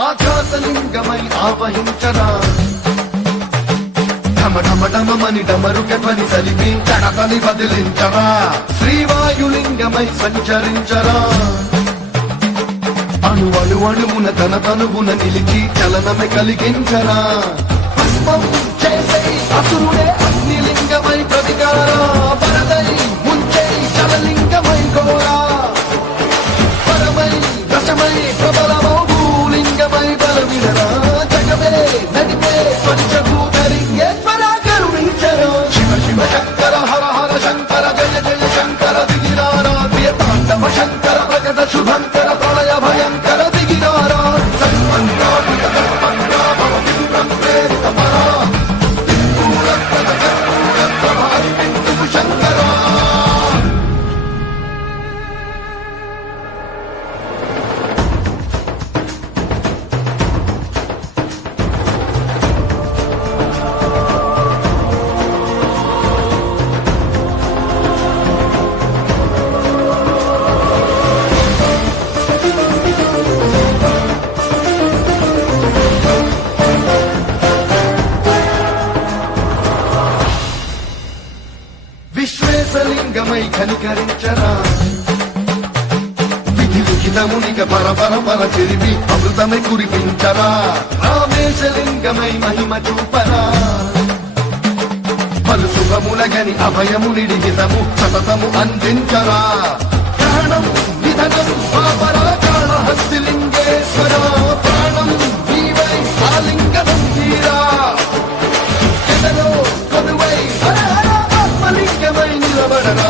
ఆకాశలింగమై ఆవహించరా ఢమఢమఢమని డమరుక ధ్వని సలిపి జడతని బదిలించరా శ్రీవాయులింగమై సంచరించరా అణువున తన తనువున నిలిచి చలనమే కలిగించరా పుష్పం చేసే అసురుడే అగ్నిలింగమై ప్రతికారా వరదై ముంచై చలలింగమై ఘోరా పరమై దశమై ప్రబలమౌ భూలింగమై బలమిడరా జగమే నడిపే పంచభూతలింగేశ్వర కరుణించరా శివ శివ శంకర హర హర శంకర జయ జయ శంకర దిగిరారా తాండవ శంకర ప్రకట శుభంకర ప్రళయ భయంకర దిగిరారా సన్మంత్రాభిత కర్మంగా భవతిం ప్రేరిత పరా శంకరా విశ్వేశలింగమై కనికరించరా విధి లిఖితమునిక పరపర చెరిపి అమృతమై కురిపించరా రామేశలింగమై మహిమ చూపరా పలు శుభములగని అభయము నిడిహితము సతతము అందించరా